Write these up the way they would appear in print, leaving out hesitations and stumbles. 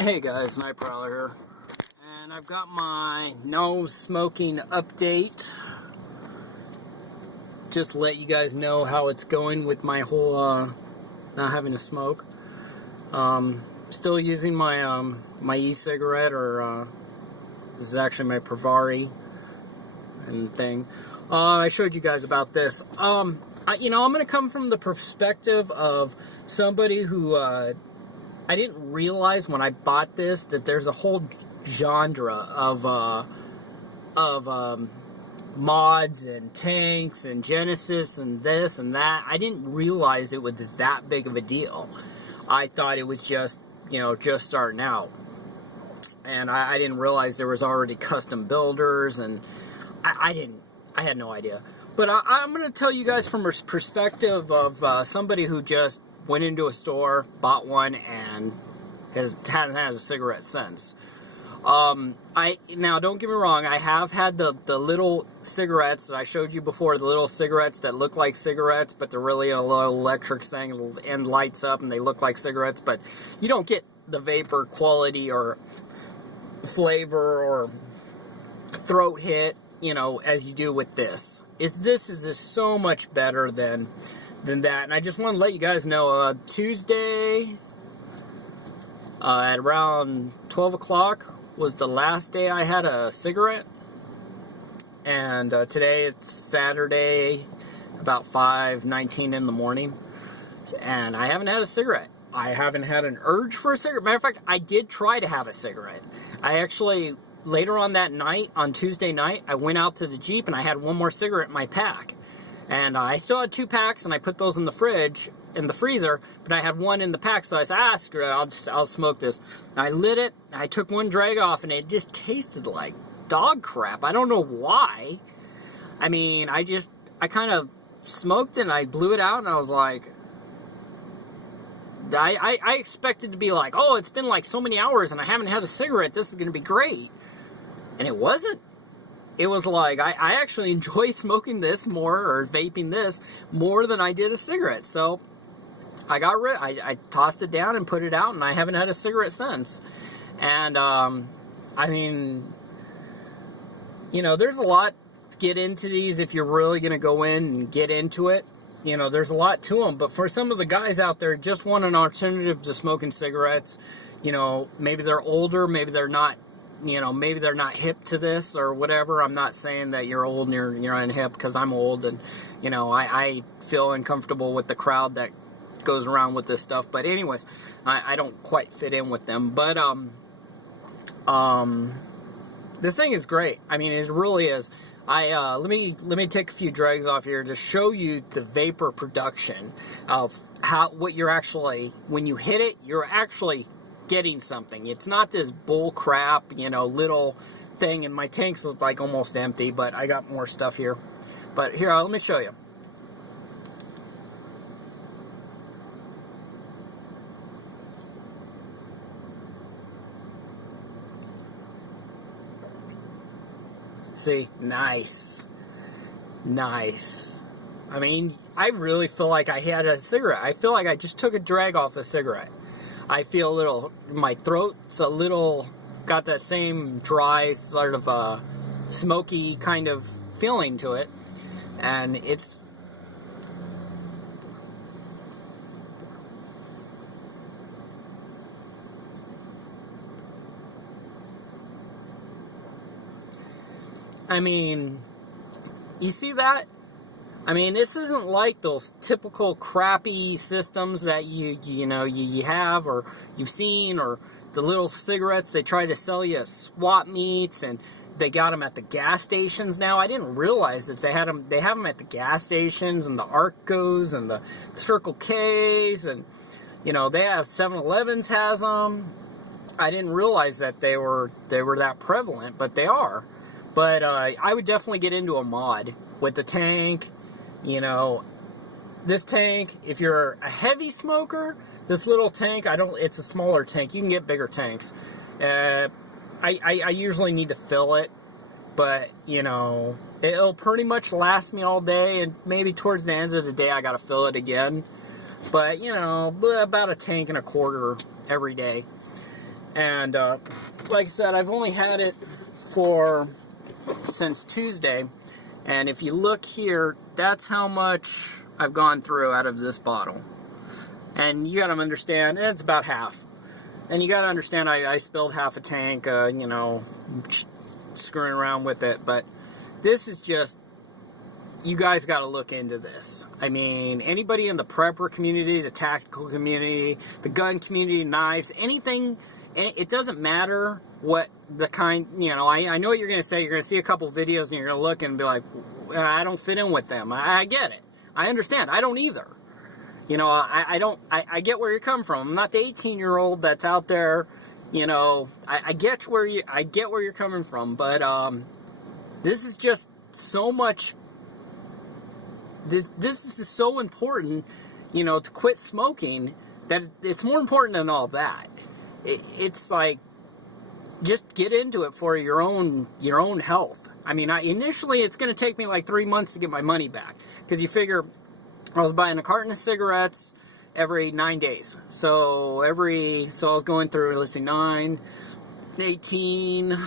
Hey guys, Night Prowler here, and I've got my no smoking update. Just to let you guys know how it's going with my whole not having to smoke. Still using my my e-cigarette, or this is actually my Pravari and thing. I showed you guys about this. I'm going to come from the perspective of somebody who I didn't realize when I bought this that there's a whole genre of mods and tanks and Genesis and this and that. I didn't realize it was that big of a deal. I thought it was just, just starting out. And I didn't realize there was already custom builders, and I had no idea. But I'm going to tell you guys from a perspective of somebody who just went into a store, bought one, and hasn't had a cigarette since. Now, don't get me wrong, I have had the little cigarettes that I showed you before, the little cigarettes that look like cigarettes, but they're really a little electric thing and lights up and they look like cigarettes, but you don't get the vapor quality or flavor or throat hit, as you do with this. This is just so much better than that. And I just want to let you guys know, Tuesday at around 12 o'clock was the last day I had a cigarette, and today it's Saturday about 5:19 in the morning, and I haven't had a cigarette. I haven't had an urge for a cigarette. Matter of fact, I did try to have a cigarette. I actually, later on that night, on Tuesday night, I went out to the Jeep and I had one more cigarette in my pack. And I still had 2 packs, and I put those in the fridge, in the freezer, but I had one in the pack, so I said, screw it, I'll smoke this. And I lit it, I took one drag off, and it just tasted like dog crap. I don't know why. I mean, I kind of smoked it, and I blew it out, and I was like, I expected to be like, oh, it's been like so many hours, and I haven't had a cigarette, this is going to be great. And it wasn't. It was like, I actually enjoy smoking this more, or vaping this, more than I did a cigarette. So, I tossed it down and put it out, and I haven't had a cigarette since. And, I mean, there's a lot to get into these if you're really going to go in and get into it. There's a lot to them. But for some of the guys out there who just want an alternative to smoking cigarettes, maybe they're older, maybe they're not, maybe they're not hip to this or whatever. I'm not saying that you're old and you're unhip, because I'm old, and, I feel uncomfortable with the crowd that goes around with this stuff. But anyways, I don't quite fit in with them. But, this thing is great. I mean, it really is. Let me take a few drags off here to show you the vapor production of what you're actually, when you hit it, you're actually getting something. It's not this bull crap, little thing, and my tanks look like almost empty, but I got more stuff here. But here, let me show you. See, nice. I mean, I really feel like I had a cigarette. I feel like I just took a drag off a cigarette. I feel a little, my throat's a little, got that same dry, sort of smoky kind of feeling to it. And it's, I mean, you see that? I mean, this isn't like those typical crappy systems that you have, or you've seen, or the little cigarettes they try to sell you at swap meets, and they got them at the gas stations now. I didn't realize that they have them at the gas stations, and the Arcos, and the Circle Ks, and they have 7-Elevens has them. I didn't realize that they were that prevalent, but they are. But I would definitely get into a mod with the tank. This tank, if you're a heavy smoker, this little tank, it's a smaller tank. You can get bigger tanks. I usually need to fill it, but, it'll pretty much last me all day, and maybe towards the end of the day I gotta fill it again. But, about a tank and a quarter every day. And like I said, I've only had it since Tuesday. And if you look here, that's how much I've gone through out of this bottle. And you gotta understand, it's about half. And you gotta understand, I spilled half a tank, you know, screwing around with it. But this is just, you guys gotta look into this. I mean, anybody in the prepper community, the tactical community, the gun community, knives, anything, it doesn't matter what the kind, you know, I know what you're gonna say. You're gonna see a couple videos and you're gonna look and be like, I don't fit in with them. I get it. I understand. I don't either. You know, I get where you're coming from. I'm not the 18-year-old that's out there, you know, I get where you're coming from, but this is just so much, this is so important, you know, to quit smoking, that it's more important than all that. It's like, just get into it for your own health. I mean, initially it's going to take me like 3 months to get my money back, because you figure I was buying a carton of cigarettes every 9 days. So I was going through, let's see, 9, 18,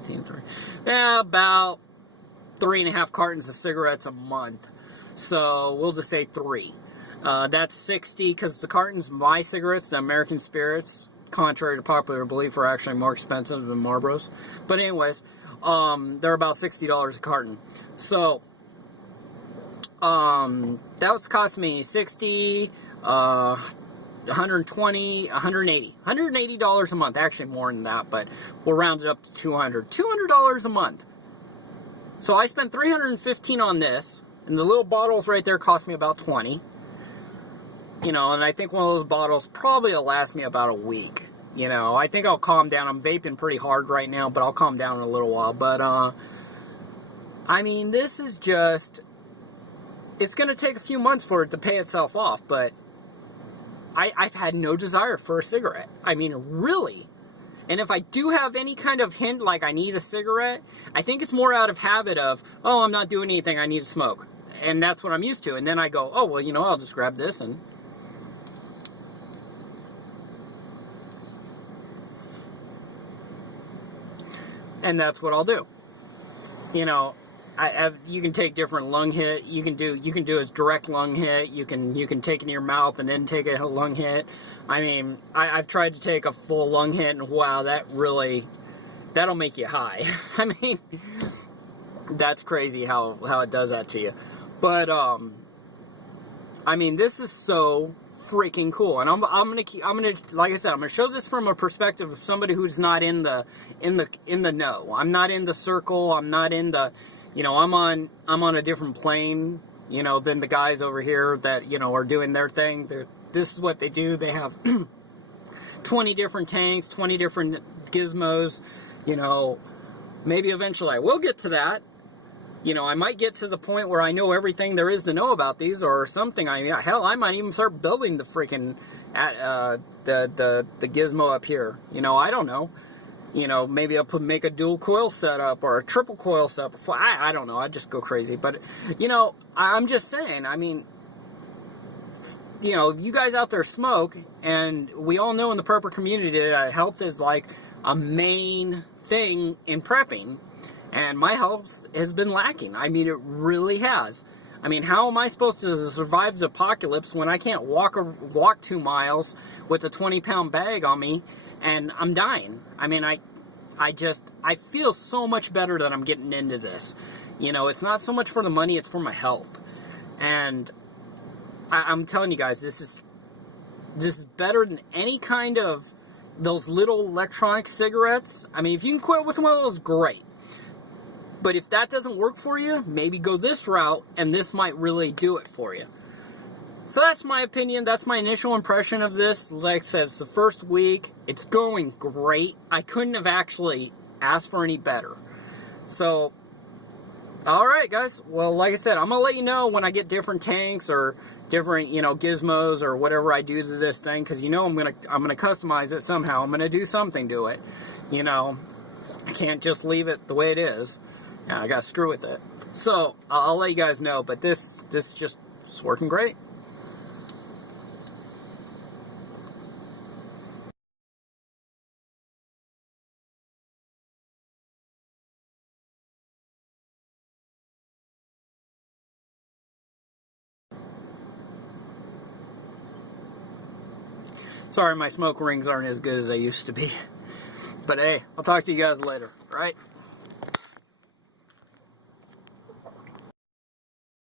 3, yeah, about 3.5 cartons of cigarettes a month. So we'll just say 3. That's 60, because the cartons, my cigarettes, the American Spirits, contrary to popular belief, are actually more expensive than Marlboros. But anyways, they're about $60 a carton. So that was cost me 60, 120, 180. $180 a month, actually more than that, but we'll round it up to $200 a month. So I spent $315 on this, and the little bottles right there cost me about $20. You know, and I think one of those bottles probably will last me about a week. You know, I think I'll calm down. I'm vaping pretty hard right now, but I'll calm down in a little while. But, I mean, this is just, it's going to take a few months for it to pay itself off, but I've had no desire for a cigarette. I mean, really. And if I do have any kind of hint like I need a cigarette, I think it's more out of habit of, oh, I'm not doing anything, I need to smoke. And that's what I'm used to. And then I go, oh, well, you know, I'll just grab this and... and that's what I'll do. You know, you can take different lung hit. You can do a direct lung hit. You can take it in your mouth and then take a lung hit. I mean, I've tried to take a full lung hit, and wow, that'll make you high. I mean, that's crazy how it does that to you. But I mean, this is so freaking cool, and I'm gonna like I said, I'm gonna show this from a perspective of somebody who's not in the know. I'm not in the circle. I'm not in the, you know, I'm on a different plane, you know, than the guys over here that, you know, are doing their thing. This is what they do. They have 20 different tanks, 20 different gizmos. You know, maybe eventually I will get to that. You know, I might get to the point where I know everything there is to know about these, or something. I mean, hell, I might even start building the freaking the gizmo up here. You know, I don't know. You know, maybe I'll make a dual coil setup or a triple coil setup. I don't know. I just go crazy. But you know, I'm just saying. I mean, you know, you guys out there smoke, and we all know in the prepper community that health is like a main thing in prepping. And my health has been lacking. I mean, it really has. I mean, how am I supposed to survive the apocalypse when I can't walk 2 miles with a 20-pound bag on me and I'm dying? I mean, I feel so much better that I'm getting into this. You know, it's not so much for the money, it's for my health. And I'm telling you guys, this is better than any kind of those little electronic cigarettes. I mean, if you can quit with one of those, great. But if that doesn't work for you, maybe go this route, and this might really do it for you. So that's my opinion. That's my initial impression of this. Like I said, it's the first week. It's going great. I couldn't have actually asked for any better. So, alright guys. Well, like I said, I'm going to let you know when I get different tanks or different, you know, gizmos or whatever I do to this thing. Because, you know, I'm going to customize it somehow. I'm going to do something to it. You know, I can't just leave it the way it is. Yeah, I gotta screw with it. So, I'll let you guys know, but this just is working great. Sorry my smoke rings aren't as good as they used to be. But hey, I'll talk to you guys later, right?